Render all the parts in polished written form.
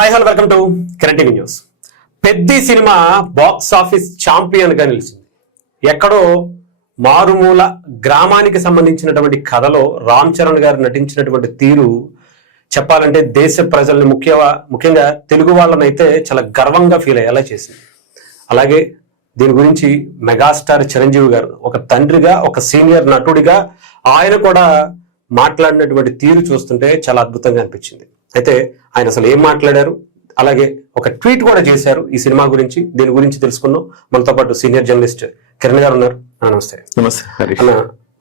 Hi hello welcome to Kiran TV news. Peddi cinema box office champion గా నిలిచింది. ఎక్కడో మారుమూల గ్రామానికి సంబంధించినటువంటి కథలో రామ్ చరణ్ గారు నటించినటువంటి తీరు చెప్పాలంటే దేశ ప్రజల్ని ముఖ్యంగా తెలుగు వాళ్ళనైతే చాలా గర్వంగా ఫీల్ అయ్యేలా చేసింది. అలాగే దీని గురించి మెగాస్టార్ చిరంజీవి గారు ఒక తండ్రిగా, ఒక సీనియర్ నటుడిగా ఆయన కూడా మాట్లాడినటువంటి తీరు చూస్తుంటే చాలా అద్భుతంగా అనిపించింది. అయితే ఆయన అసలు ఏం మాట్లాడారు, అలాగే ఒక ట్వీట్ కూడా చేశారు ఈ సినిమా గురించి. దీని గురించి తెలుసుకుందాం. మనతో పాటు సీనియర్ జర్నలిస్ట్ కిరణ్ గారు ఉన్నారు. నమస్తే. నమస్తే.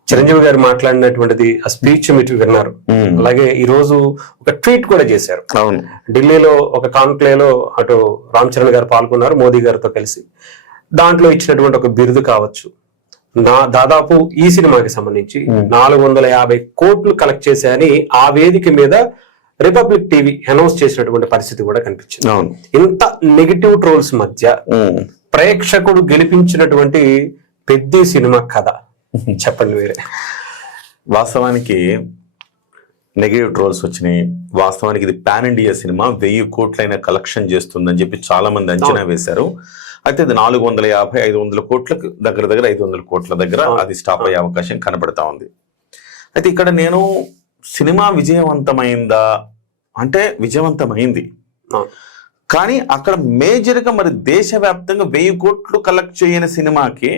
చిరంజీవి గారు మాట్లాడినటువంటిది ఆ స్పీచ్ మీరు విన్నారు. అలాగే ఈ రోజు ఒక ట్వీట్ కూడా చేశారు. అవును, ఢిల్లీలో ఒక కాన్క్లేవ్లో అటు రామ్ చరణ్ గారు పాల్గొన్నారు మోదీ గారితో కలిసి. దాంట్లో ఇచ్చినటువంటి ఒక బిరుదు కావచ్చు, దాదాపు ఈ సినిమాకి సంబంధించి 450 కోట్లు కలెక్ట్ చేశాయని ఆ వేదిక మీద రిపబ్లిక్ టీవీ అనౌన్స్ చేసినటువంటి పరిస్థితి కూడా కనిపించింది. ఇంత నెగిటివ్ ట్రోల్స్ మధ్య ప్రేక్షకుడు గెలిపించినటువంటి పెద్ద సినిమా కథ చెప్పండి వేరే. వాస్తవానికి నెగిటివ్ ట్రోల్స్ వచ్చినాయి. వాస్తవానికి ఇది పాన్ ఇండియా సినిమా 1000 కోట్లైన కలెక్షన్ చేస్తుందని చెప్పి చాలా మంది అంచనా వేశారు. అయితే ఇది 450-500 కోట్లకు దగ్గర 500 కోట్ల దగ్గర అది స్టాప్ అయ్యే అవకాశం కనబడతా ఉంది. అయితే ఇక్కడ నేను సినిమా విజయవంతమైందా అంటే విజయవంతమైంది, కానీ అక్కడ మేజర్గా మరి దేశవ్యాప్తంగా 1000 కోట్లు కలెక్ట్ చేయని సినిమాకి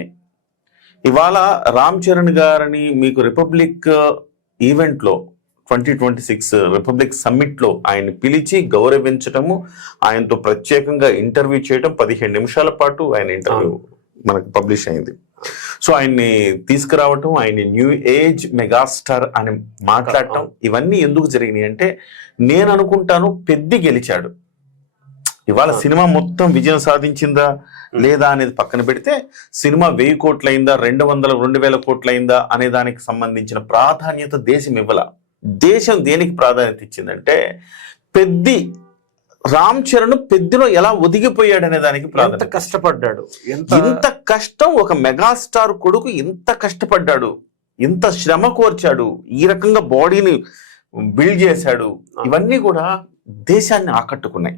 ఇవాళ రామ్ చరణ్ గారిని మీకు రిపబ్లిక్ ఈవెంట్లో 2026 రిపబ్లిక్ సమ్మిట్లో ఆయన్ని పిలిచి గౌరవించటము, ఆయనతో ప్రత్యేకంగా ఇంటర్వ్యూ చేయడం, 15 నిమిషాల పాటు ఆయన ఇంటర్వ్యూ మనకు పబ్లిష్ అయింది. సో ఆయన్ని తీసుకురావటం, ఆయన్ని న్యూ ఏజ్ మెగాస్టార్ అని మాట్లాడటం, ఇవన్నీ ఎందుకు జరిగినాయి అంటే నేను అనుకుంటాను పెద్ది గెలిచాడు. ఇవాళ సినిమా మొత్తం విజయం సాధించిందా లేదా అనేది పక్కన పెడితే సినిమా 1000 కోట్లయిందా 200-2000 కోట్లయిందా అనే దానికి సంబంధించిన ప్రాధాన్యత దేశం ఇవ్వాల. దేశం దేనికి ప్రాధాన్యత ఇచ్చిందంటే పెద్ది రామ్ చరణ్ పెద్దిలో ఎలా ఒదిగిపోయాడు అనే దానికి ప్రాధాన్యత. కష్టపడ్డాడు, ఇంత కష్టం, ఒక మెగాస్టార్ కొడుకు ఇంత కష్టపడ్డాడు, ఇంత శ్రమ కోర్చాడు, ఈ రకంగా బాడీని బిల్డ్ చేశాడు, ఇవన్నీ కూడా దేశాన్ని ఆకట్టుకున్నాయి.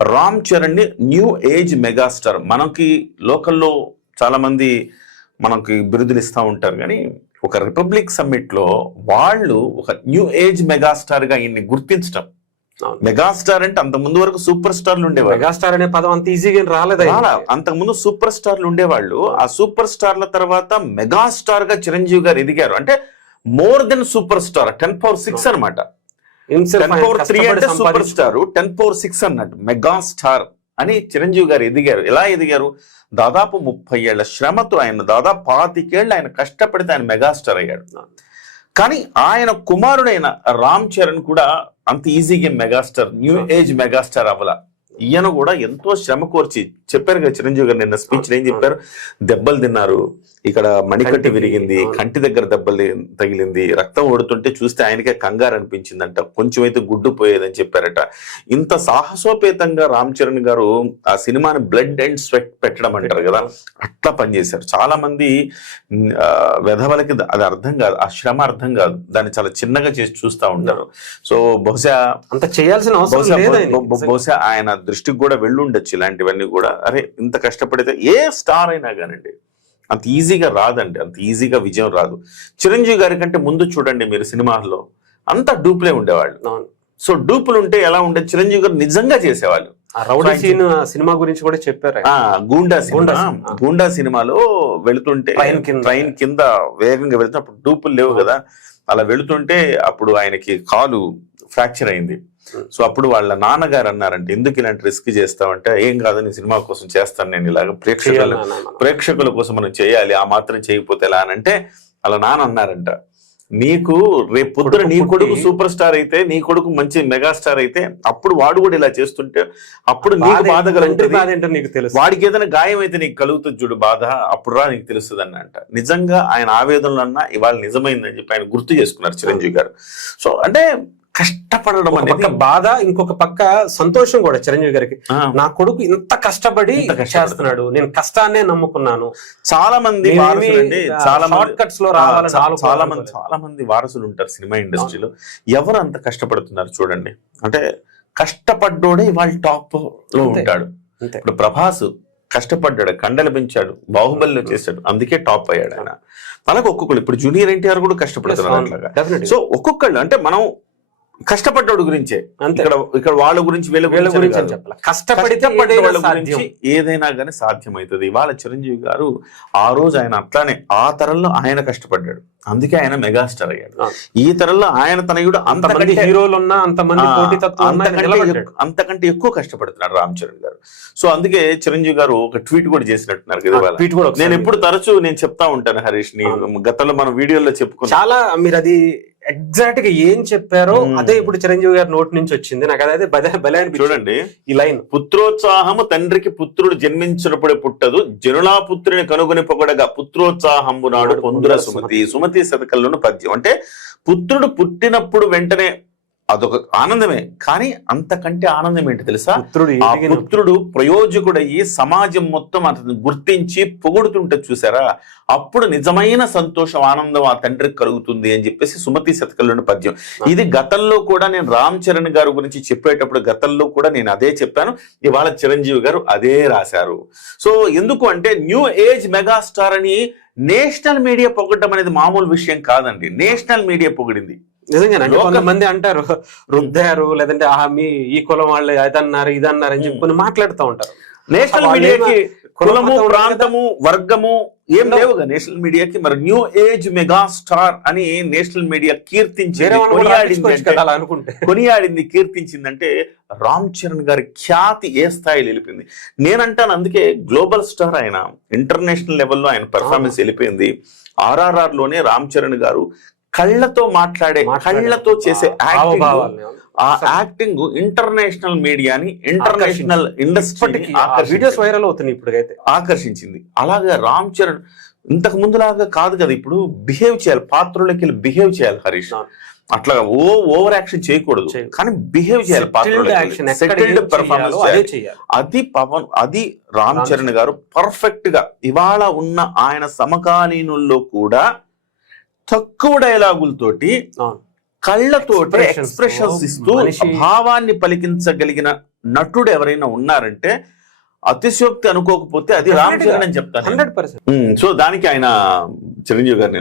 రామ్ చరణ్ ని న్యూ ఏజ్ మెగాస్టార్, మనకి లోకల్లో చాలా మంది మనకి బిరుదులు ఇస్తూ ఉంటారు, కానీ ఒక రిపబ్లిక్ సమ్మిట్ లో వాళ్ళు ఒక న్యూ ఏజ్ మెగాస్టార్ గా ఈయన్ని గుర్తించడం. మెగాస్టార్ అంటే అంత ముందు వరకు సూపర్ స్టార్లు ఉండేవాళ్ళు. మెగాస్టార్ అనే పదం అంత ఈజీగా రాలేదు. అంతకు ముందు సూపర్ స్టార్లు ఉండేవాళ్ళు. ఆ సూపర్ స్టార్ల తర్వాత మెగాస్టార్ గా చిరంజీవి గారు ఎదిగారు. అంటే మోర్ దెన్ సూపర్ స్టార్, 10/6 అనమాట. 10/3 అంటే సూపర్ స్టార్, 10/6 అన్నట్టు మెగాస్టార్ అని చిరంజీవి గారు ఎదిగారు. ఎలా ఎదిగారు? దాదాపు 30 ఏళ్ల శ్రమతో, ఆయన దాదాపు 25 ఏళ్ళు ఆయన కష్టపడితే ఆయన మెగాస్టార్ అయ్యాడు. కానీ ఆయన కుమారుడైన రామ్ చరణ్ కూడా అంత ఈజీగా మెగాస్టార్, న్యూ ఏజ్ మెగాస్టార్ అవ్వాల. ఈయన కూడా ఎంతో శ్రమ కోర్చి చెప్పారు కదా చిరంజీవి గారు నిన్న స్పీచ్ ఏం చెప్పారు, దెబ్బలు తిన్నారు, ఇక్కడ మణికట్టు విరిగింది, కంటి దగ్గర దెబ్బలు తగిలింది, రక్తం ఓడుతుంటే చూస్తే ఆయనకే కంగారు అనిపించిందంట, కొంచెం అయితే గుడ్డు పోయేదని చెప్పారట. ఇంత సాహసోపేతంగా రామ్ చరణ్ గారు ఆ సినిమాని బ్లడ్ అండ్ స్వెట్ పెట్టడం అంటారు కదా, అట్లా పనిచేశారు. చాలా మంది వెధవలకి అది అర్థం కాదు, ఆ శ్రమ అర్థం కాదు, దాన్ని చాలా చిన్నగా చేసి చూస్తూ ఉంటారు. సో బహుశా అంత చేయాల్సిన బహుశా ఆయన దృష్టికి కూడా వెళ్ళుండొచ్చు ఇలాంటివన్నీ కూడా. అరే ఇంత కష్టపడితే ఏ స్టార్ అయినా కానండి అంత ఈజీగా రాదండి, అంత ఈజీగా విజయం రాదు. చిరంజీవి గారి కంటే ముందు చూడండి మీరు సినిమాల్లో అంతా డూపులే ఉండేవాళ్ళు. సో డూపులు ఉంటే ఎలా ఉండేది, చిరంజీవి గారు నిజంగా చేసేవాళ్ళు. సినిమా గురించి కూడా చెప్పారు. గూండా సినిమాలో వెళుతుంటే ట్రైన్ కింద వేగంగా వెళుతుంటే అప్పుడు డూపులు లేవు కదా, అలా వెళుతుంటే అప్పుడు ఆయనకి కాలు ఫ్రాక్చర్ అయింది. సో అప్పుడు వాళ్ళ నాన్నగారు అన్నారంటే ఎందుకు ఇలాంటి రిస్క్ చేస్తామంటే, ఏం కాదని సినిమా కోసం చేస్తాను నేను, ఇలాగ ప్రేక్షకుల కోసం మనం చేయాలి, ఆ మాత్రం చేయకపోతే ఎలా అని అంటే అలా నాన్న అన్నారంట, నీకు రేపు పొద్దున నీ కొడుకు సూపర్ స్టార్ అయితే, నీ కొడుకు మంచి మెగాస్టార్ అయితే అప్పుడు వాడు కూడా ఇలా చేస్తుంటే అప్పుడు నీకు బాధ కలుగుతుంది, వాడికి ఏదైనా గాయం అయితే నీకు కలుగుతుంది చూడు బాధ, అప్పుడు రా నీకు తెలుస్తుంది అన్నంట. నిజంగా ఆయన ఆవేదనలు అన్నా ఇవాళ నిజమైందని చెప్పి ఆయన గుర్తు చేసుకున్నారు చిరంజీవి గారు. సో అంటే కష్టపడడం అనేది బాధ, ఇంకొక పక్క సంతోషం కూడా చిరంజీవి గారికి, నా కొడుకు ఇంత కష్టపడి చేస్తున్నాడు, నేను కష్టాన్నే నమ్ముకున్నాను. చాలా మంది చాలా మంది వారసులు ఉంటారు సినిమా ఇండస్ట్రీలో. ఎవరు అంత కష్టపడుతున్నారు చూడండి. అంటే కష్టపడ్డోడే ఇవాళ టాప్ లో అంతే. ఉంటాడు. అంతే. ఇప్పుడు ప్రభాస్ కష్టపడ్డాడు, కండలు పెంచాడు, బాహుబలిలో చేశాడు, అందుకే టాప్ అయ్యాడు ఆయన. అలాగే ఒక్కొక్కళ్ళు ఇప్పుడు జూనియర్ ఎన్టీఆర్ కూడా కష్టపడుతున్నారు అట్లాగా. Definitely. సో ఒక్కొక్కళ్ళు అంటే మనం కష్టపడ్డోడు గురించే అంతే. ఇక్కడ వాళ్ళ గురించి వీళ్ళ వీళ్ళ గురించి కాదు. అని చెప్పాలి. కష్టపడితే కష్టపడ్డ ఏదైనా వాళ్ళ సాధ్యం. గురించి ఏదైనా కానీ సాధ్యమవుతుంది. ఇవాళ చిరంజీవి గారు ఆ రోజు ఆయన అట్లానే ఆ తరంలో ఆయన కష్టపడ్డాడు, అందుకే ఆయన మెగాస్టార్ అయ్యాడు. ఈ తరంలో ఆయన తనయుడు అంతమంది హీరోలు ఉన్నా, అంతమంది పోటీతత్వం ఉన్నా ఆయన నిలబడ్డాడు. అంతకంటే ఎక్కువ కష్టపడుతున్నాడు రామ్ చరణ్ గారు. సో అందుకే చిరంజీవి గారు ఒక ట్వీట్ కూడా చేసినట్టున్నారు కదా ఇవాళ. ట్వీట్ కూడా నేను ఎప్పుడు తరచూ నేను చెప్తా ఉంటాను హరీష్ ని, గతంలో మనం వీడియోలో చెప్పుకున్నాం చాలా. మీరు అది ఎగ్జాక్ట్ గా ఏం చెప్పారో అదే ఇప్పుడు చిరంజీవి గారి నోటి నుంచి వచ్చింది. నాకు అదే భలే అనిపించింది. చూడండి ఈ లైన్, పుత్రోత్సాహము తండ్రికి పుత్రుడు జన్మించినప్పుడే పుట్టదు, జనులా పుత్రుని కనుగొని పొగడగా పుత్రోత్సాహంబు నాడు పొందుర సుమతి. సుమతి శతకంలోని పద్యం. అంటే పుత్రుడు పుట్టినప్పుడు వెంటనే అదొక ఆనందమే, కానీ అంతకంటే ఆనందం ఏంటి తెలుసా? ఆ పుత్రుడు ప్రయోజకుడయ్యి సమాజం మొత్తం అతను గుర్తించి పొగుడుతుంటే చూసారా, అప్పుడు నిజమైన సంతోషం, ఆనందం ఆ తండ్రికి కలుగుతుంది అని చెప్పేసి సుమతి శతకంలోని పద్యం. ఇది గతంలో కూడా నేను రామ్ చరణ్ గారి గురించి చెప్పేటప్పుడు గతంలో కూడా నేను అదే చెప్పాను, ఇవాళ చిరంజీవి గారు అదే రాశారు. సో ఎందుకు అంటే న్యూ ఏజ్ మెగాస్టార్ అని నేషనల్ మీడియా పొగడడం అనేది మామూలు విషయం కాదండి. నేషనల్ మీడియా పొగిడింది. నిజంగా కొంతమంది అంటారు రుద్దారు, లేదంటే మీ ఈ కులం వాళ్ళు అదన్నారు ఇదన్నారు అని చెప్పి మాట్లాడుతూ ఉంటారు. నేషనల్ మీడియాకి కులము, ప్రాంతము, వర్గము ఏం లేవుగా నేషనల్ మీడియాకి. మరి న్యూ ఏజ్ మెగా స్టార్ అని నేషనల్ మీడియా కొనియాడింది, కీర్తించిందంటే రామ్ చరణ్ గారి ఖ్యాతి ఏ స్థాయిలో వెళ్ళిపోయింది. నేనంటాను అందుకే గ్లోబల్ స్టార్ ఆయన, ఇంటర్నేషనల్ లెవెల్లో ఆయన పెర్ఫార్మెన్స్ వెళ్ళిపోయింది. RRR లోనే రామ్ చరణ్ గారు కళ్ళతో మాట్లాడే, కళ్ళతో చేసే యాక్టింగ్ ఇంటర్నేషనల్ మీడియాని, ఇంటర్నేషనల్ ఇండస్ట్రీకి వీడియోస్ వైరల్ అవుతున్నాయి ఇప్పుడైతే, ఆకర్షించింది. అలాగే రామ్ చరణ్ ఇంతకు ముందులాగా కాదు కదా, ఇప్పుడు బిహేవ్ చేయాలి, పాత్రలోకి వెళ్ళి బిహేవ్ చేయాలి హరీష్. అట్లా ఓవర్ యాక్షన్ చేయకూడదు, కానీ బిహేవ్ చేయాలి, సెటిల్డ్ పెర్ఫార్మెన్స్ అది పవన్, అది రామ్ చరణ్ గారు పర్ఫెక్ట్ గా. ఇవాళ ఉన్న ఆయన సమకాలీనుల్లో కూడా తక్కువ డైలాగులతోటి, కళ్ళతోటి ఎక్స్ప్రెషన్స్ ఇస్తూ భావాన్ని పలికించగలిగిన నటుడు ఎవరైనా ఉన్నారంటే అతిశయోక్తి అనుకోకపోతే అది రామ్ చరణ్ అని చెప్తాను 100%. సో దానికి ఆయన చిరంజీవి గారు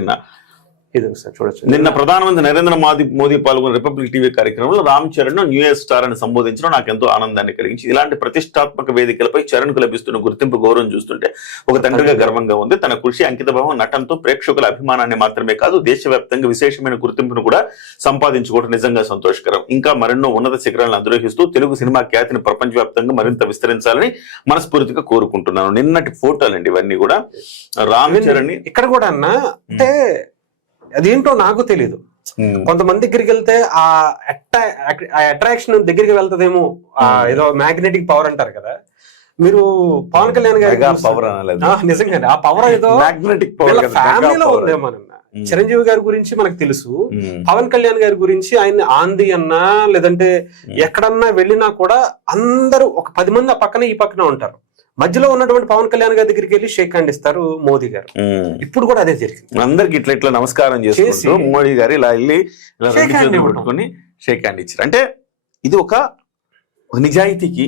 నిన్న ప్రధానమంత్రి నరేంద్ర మోదీ పాల్గొన్న రిపబ్లిక్ టీవీ కార్యక్రమంలో Ram Charan new year star అని సంబోధించడం నాకు ఎంతో ఆనందాన్ని కలిగించి, ఇలాంటి ప్రతిష్టాత్మక వేదికలపై చరణ్ కు లభిస్తున్న గుర్తింపు, గౌరవం చూస్తుంటే ఒక తండ్రిగా గర్వంగా ఉంది. తన కృషి, అంకితభావం, నటనతో ప్రేక్షకుల అభిమానాన్ని మాత్రమే కాదు, దేశవ్యాప్తంగా విశేషమైన గుర్తింపును కూడా సంపాదించుకోవడం నిజంగా సంతోషకరం. ఇంకా మరెన్నో ఉన్నత శిఖరాలను అధిరోహిస్తూ తెలుగు సినిమా ఖ్యాతిని ప్రపంచవ్యాప్తంగా మరింత విస్తరించాలని మనస్ఫూర్తిగా కోరుకుంటున్నాను. నిన్నటి ఫోటోలండి ఇవన్నీ కూడా రామ్ చరణ్. ఇక్కడ కూడా అన్న అంటే అదేంటో నాకు తెలీదు, కొంతమంది దగ్గరికి వెళ్తే ఆ అట్రాక్షన్ దగ్గరికి వెళ్తదేమో, ఏదో మ్యాగ్నెటిక్ పవర్ అంటారు కదా. మీరు పవన్ కళ్యాణ్ గారి పవర్ నిజంగానే ఆ పవర్ ఏదో మ్యాగ్నెటిక్ పవర్ ఫ్యామిలీలో ఉందేమో. చిరంజీవి గారి గురించి మనకు తెలుసు, పవన్ కళ్యాణ్ గారి గురించి ఆయన ఆంది అన్నా లేదంటే ఎక్కడన్నా వెళ్ళినా కూడా అందరూ ఒక 10 మంది ఆ పక్కన ఈ పక్కన ఉంటారు. మధ్యలో ఉన్నటువంటి పవన్ కళ్యాణ్ గారి దగ్గరికి వెళ్ళి షేక్ హ్యాండ్ ఇస్తారు మోదీ గారు. ఇప్పుడు కూడా అదే జరిగింది, అందరికి ఇట్లా ఇట్లా నమస్కారం చేసి మోడీ గారు ఇలా వెళ్ళి పట్టుకొని షేక్ హ్యాండ్ ఇచ్చారు. అంటే ఇది ఒక నిజాయితీకి,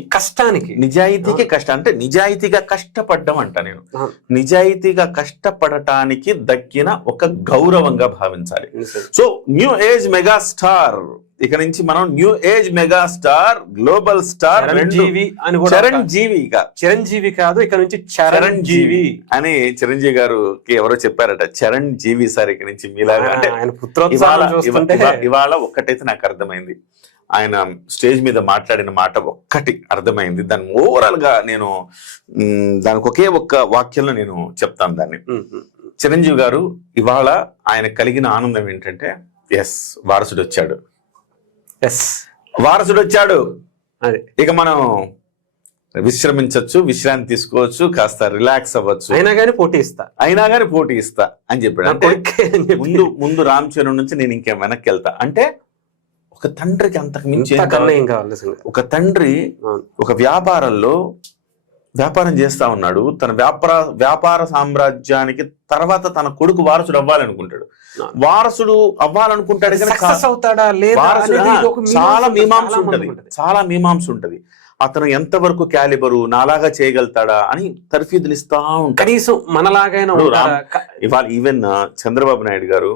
నిజాయితీకి కష్టం అంటే నిజాయితీగా కష్టపడ్డం అంట. నేను నిజాయితీగా కష్టపడటానికి దక్కిన ఒక గౌరవంగా భావించాలి. So new age mega star, ఇక నుంచి మనం new age mega star, global star Chiranjeevi కాదు, ఇక నుంచి చరణ్ జీవి అని చిరంజీవి గారికి ఎవరో చెప్పారట. చరణ్ జీవి సార్ ఇక నుంచి మీలాగా. అంటే ఇవాళ ఒక్కటైతే నాకు అర్థమైంది, ఆయన స్టేజ్ మీద మాట్లాడిన మాట ఒక్కటి అర్థమైంది. దాన్ని ఓవరాల్ గా నేను దానికి ఒకే ఒక్క వాక్యంలో నేను చెప్తాను దాన్ని. చిరంజీవి గారు ఇవాళ ఆయన కలిగిన ఆనందం ఏంటంటే, వారసుడు వచ్చాడు, వారసుడు వచ్చాడు, ఇక మనం విశ్రమించవచ్చు, విశ్రాంతి తీసుకోవచ్చు, కాస్త రిలాక్స్ అవ్వచ్చు, అయినా కానీ పోటీ ఇస్తా అని చెప్పాడు. అంటే ముందు రామ్ చరణ్ నుంచి నేను ఇంకేం వెనక్కి వెళ్తా అంటే, ఒక తండ్రికి అంతకు మించి ఒక తండ్రి ఒక వ్యాపారంలో వ్యాపారం చేస్తా ఉన్నాడు. తన వ్యాపార సామ్రాజ్యానికి తర్వాత తన కొడుకు వారసుడు అవ్వాలనుకుంటాడు. వారసుడు అవ్వాలనుకుంటాడు కానీ సక్సెస్ అవుతాడా లేదా వారసుడు అనేది ఒక చాలా మీమాంస చాలా ఉంటది, మందికి చాలా మీమాంస ఉంటది. అతను ఎంతవరకు క్యాలిబరు నాలాగా చేయగలుగుతాడా అని తర్ఫీదులు ఇస్తా ఉంటాడు. కనీసం మనలాగైనా ఉంటాడా? ఇవాళ ఈవెన్ చంద్రబాబు నాయుడు గారు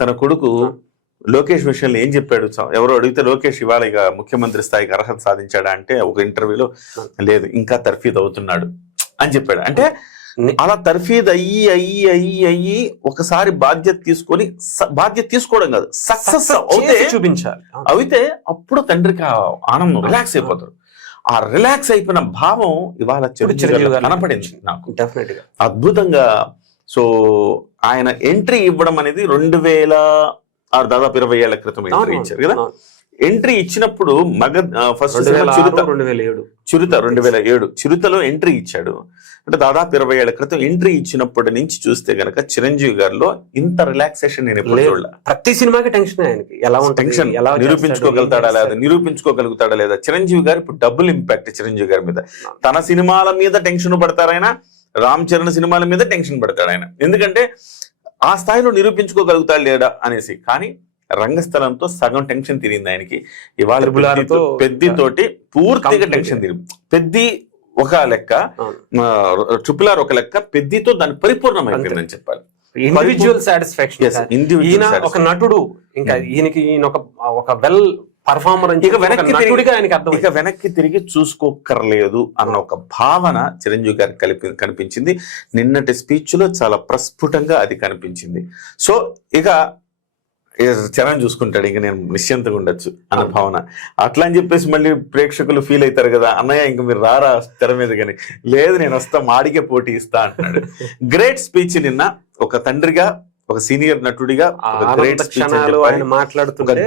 తన కొడుకు లోకేష్ విషయంలో ఏం చెప్పాడు? ఎవరో అడిగితే లోకేష్ ఇవాళ ఇక ముఖ్యమంత్రి స్థాయికి అర్హత సాధించాడా అంటే ఒక ఇంటర్వ్యూలో లేదు, ఇంకా తర్ఫీదు అవుతున్నాడు అని చెప్పాడు. అంటే అలా తర్ఫీదు అయ్యి ఒకసారి బాధ్యత తీసుకోవడం కాదు, సక్సెస్ అవుతే చూపించాలి. అయితే అప్పుడు తండ్రికి ఆనందం, రిలాక్స్ అయిపోతారు. ఆ రిలాక్స్ అయిపోయిన భావం ఇవాళ చిరంజీవి కనపడింది నాకు డెఫినెట్ గా అద్భుతంగా. సో ఆయన ఎంట్రీ ఇవ్వడం అనేది 2006 దాదాపు 20 ఏళ్ల క్రితం ఎంట్రీ ఇచ్చారు కదా. ఎంట్రీ ఇచ్చినప్పుడు ఫస్ట్ 2007 చిరుతలో ఎంట్రీ ఇచ్చాడు. అంటే దాదాపు 20 ఏళ్ల క్రితం ఎంట్రీ ఇచ్చినప్పటి నుంచి చూస్తే గనక చిరంజీవి గారిలో ఇంత రిలాక్సేషన్ నేను ఎప్పుడు చూడలే. ప్రతి సినిమాకి టెన్షన్ ఆయనకి, ఎలా టెన్షన్, నిరూపించుకోగలుగుతాడా లేదా. చిరంజీవి గారు ఇప్పుడు డబుల్ ఇంపాక్ట్ చిరంజీవి గారి మీద. తన సినిమాల మీద టెన్షన్ పడతారాయన, రామ్ చరణ్ సినిమాల మీద టెన్షన్ పడతాడు ఆయన. ఎందుకంటే ఆ స్థాయిలో నిరూపించుకోగలుగుతాడు లేడా అనేసి. కానీ రంగస్థలంతో సగం టెన్షన్ తిరిగింది ఆయనకి. ఇవాళ పెద్దితోటి పూర్తిగా టెన్షన్ తిరిగింది. పెద్ది ఒక లెక్క, ట్రిపుల్ ఆర్ ఒక లెక్క, పెద్దితో దాని పరిపూర్ణమైపోయిందని చెప్పాలి. Individual satisfaction. ఈయన ఒక నటుడు, ఇంకా ఈయన ఒక వెల్ పర్ఫార్మర్. ఇక వెనక్కి తిరిగి చూసుకోకర్లేదు అన్న ఒక భావన చిరంజీవి గారికి కనిపించింది. నిన్నటి స్పీచ్ లో చాలా ప్రస్ఫుటంగా అది కనిపించింది. సో ఇక చరణ్ చూసుకుంటాడు, ఇంక నేను నిశ్చింతగా ఉండొచ్చు అన్న భావన. అట్లా అని చెప్పేసి మళ్ళీ ప్రేక్షకులు ఫీల్ అవుతారు కదా, అన్నయ్య ఇంక మీరు రారా తెర మీద, కానీ లేదు నేను వస్తా, మాడికే పోటీ ఇస్తా అంటున్నాడు. గ్రేట్ స్పీచ్ నిన్న. ఒక తండ్రిగా, ఒక సీనియర్ నటుడిగా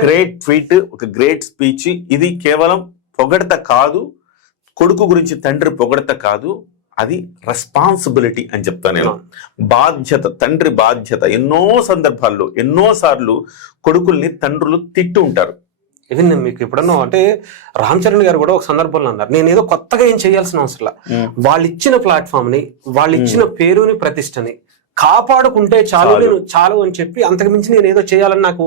గ్రేట్ ట్వీట్, ఒక గ్రేట్ స్పీచ్. ఇది కేవలం పొగడత కాదు, కొడుకు గురించి తండ్రి పొగడత కాదు, అది రెస్పాన్సిబిలిటీ అని చెప్తాను నేను. బాధ్యత, తండ్రి బాధ్యత. ఎన్నో సందర్భాల్లో ఎన్నోసార్లు కొడుకుల్ని తండ్రులు తిట్టు ఉంటారు. ఈవెన్ మీకు ఎప్పుడన్నా అంటే రామ్ చరణ్ గారు కూడా ఒక సందర్భంలో అన్నారు, నేను ఏదో కొత్తగా ఏం చేయాల్సిన అవసరం, వాళ్ళు ఇచ్చిన ప్లాట్ఫామ్ ని, వాళ్ళు ఇచ్చిన పేరుని, ప్రతిష్టని కాపాడుకుంటే చాలు అని చెప్పి, అంతకు మించి నేను ఏదో చేయాలని నాకు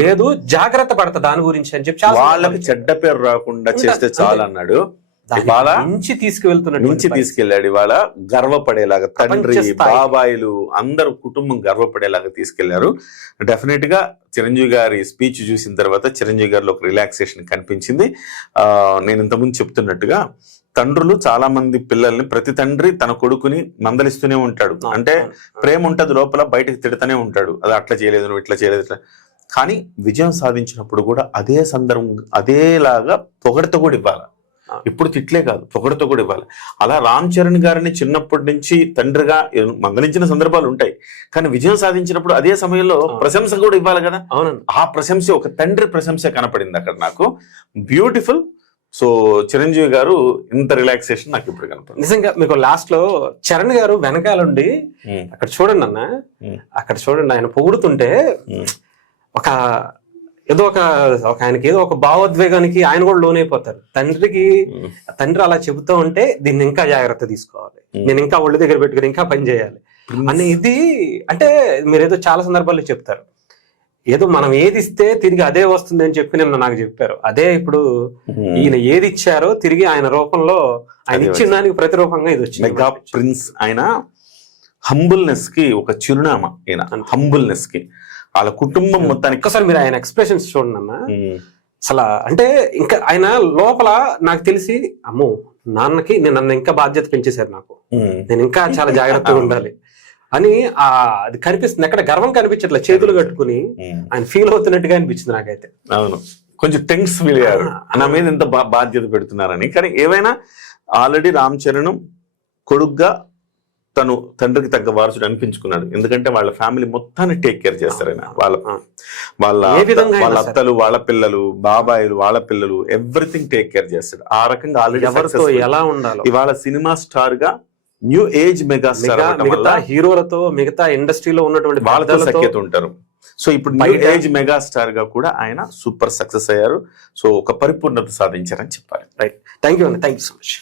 లేదు, జాగ్రత్త పడతా దాని గురించి అని చెప్పి వాళ్ళకి చెడ్డ పేరు రాకుండా చేస్తే చాలు అన్నాడు. నుంచి తీసుకెళ్లాడు. ఇవాళ గర్వపడేలాగా తండ్రి, బాబాయిలు అందరూ కుటుంబం గర్వపడేలాగా తీసుకెళ్లారు. డెఫినెట్ గా చిరంజీవి గారి స్పీచ్ చూసిన తర్వాత చిరంజీవి గారిలో ఒక రిలాక్సేషన్ కనిపించింది. నేను ఇంతకుముందు చెప్తున్నట్టుగా తండ్రులు చాలా మంది పిల్లల్ని, ప్రతి తండ్రి తన కొడుకుని మందలిస్తూనే ఉంటాడు. అంటే ప్రేమ ఉంటది లోపల, బయటకు తిడతానే ఉంటాడు, అది అట్లా చేయలేదు, నువ్వు ఇట్లా చేయలేదు, ఇట్లా. కానీ విజయం సాధించినప్పుడు కూడా అదే సందర్భం, అదేలాగా పొగడత కూడా ఇవ్వాలి. ఇప్పుడు తిట్లే కాదు, పొగడతో కూడా ఇవ్వాలి. అలా రామ్ చరణ్ గారిని చిన్నప్పటి నుంచి తండ్రిగా మందలించిన సందర్భాలు ఉంటాయి, కానీ విజయం సాధించినప్పుడు అదే సమయంలో ప్రశంస కూడా ఇవ్వాలి కదా. ఆ ప్రశంస, ఒక తండ్రి ప్రశంస కనపడింది అక్కడ నాకు. బ్యూటిఫుల్. సో చిరంజీవి గారు ఇంత రిలాక్సేషన్ నాకు ఇప్పుడు కనపడింది. నిజంగా మీకు లాస్ట్ లో చరణ్ గారు వెనకాలండి అక్కడ చూడండి అన్న, అక్కడ చూడండి ఆయన పొగుడుతుంటే ఒక ఏదో ఒక ఆయనకి ఏదో ఒక భావోద్వేగానికి ఆయన కూడా లోనైపోతారు. తండ్రి అలా చెబుతూ ఉంటే దీన్ని ఇంకా జాగ్రత్త తీసుకోవాలి, నేను ఇంకా ఒళ్ళు దగ్గర పెట్టుకుని ఇంకా పని చేయాలి అని. ఇది అంటే మీరు ఏదో చాలా సందర్భాల్లో చెప్తారు, ఏదో మనం ఏది ఇస్తే తిరిగి అదే వస్తుంది అని చెప్పి నిన్న నాకు చెప్పారు. అదే ఇప్పుడు ఈయన ఏది ఇచ్చారో తిరిగి ఆయన రూపంలో, ఆయన ఇచ్చిన దానికి ప్రతిరూపంగా ఇది వచ్చింది. మెగా ప్రిన్స్ ఆయన హంబుల్నెస్ కి ఒక చిరునామా. ఈయన హంబుల్నెస్ కి, వాళ్ళ కుటుంబం మొత్తానికి. ఒక్కసారి మీరు ఆయన ఎక్స్ప్రెషన్స్ చూడండి అన్న, అసలు అంటే ఇంకా ఆయన లోపల నాకు తెలిసి, అమ్మో నాన్నకి నన్ను ఇంకా బాధ్యత పెంచేశారు, నాకు నేను ఇంకా చాలా జాగ్రత్తగా ఉండాలి అని అది కనిపిస్తుంది. ఎక్కడ గర్వం కనిపించట్లే, చేతులు కట్టుకుని ఆయన ఫీల్ అవుతున్నట్టుగా అనిపించింది నాకైతే. అవును, కొంచెం టెన్స్ ఫీల్ అయ్యారు, నా మీద ఎంత బాధ్యత పెడుతున్నారని. కానీ ఏవైనా ఆల్రెడీ రామ్ చరణ్ కొడుగ్గా తను తండ్రికి తగ్గ వారసుడు అనిపించుకున్నాడు. ఎందుకంటే వాళ్ళ ఫ్యామిలీ మొత్తాన్ని టేక్ కేర్ చేస్తారు ఆయన. వాళ్ళ అత్తలు, వాళ్ళ పిల్లలు, బాబాయిలు, వాళ్ళ పిల్లలు, ఎవ్రీథింగ్ టేక్ కేర్ చేస్తాడు. ఆ రకంగా ఆల్రెడీ ఎలా ఉండాలి. ఇవాళ సినిమా స్టార్ గా, న్యూ ఏజ్ మెగా స్టార్, మిగతా హీరోలతో, మిగతా ఇండస్ట్రీలో ఉన్నటువంటి వాళ్ళతో సఖ్యత ఉంటారు. సో ఇప్పుడు న్యూ ఏజ్ మెగా స్టార్ గా కూడా ఆయన సూపర్ సక్సెస్ అయ్యారు. సో ఒక పరిపూర్ణత సాధించారని చెప్పాలి. రైట్, థ్యాంక్ యూ అండి, థ్యాంక్ యూ సో మచ్.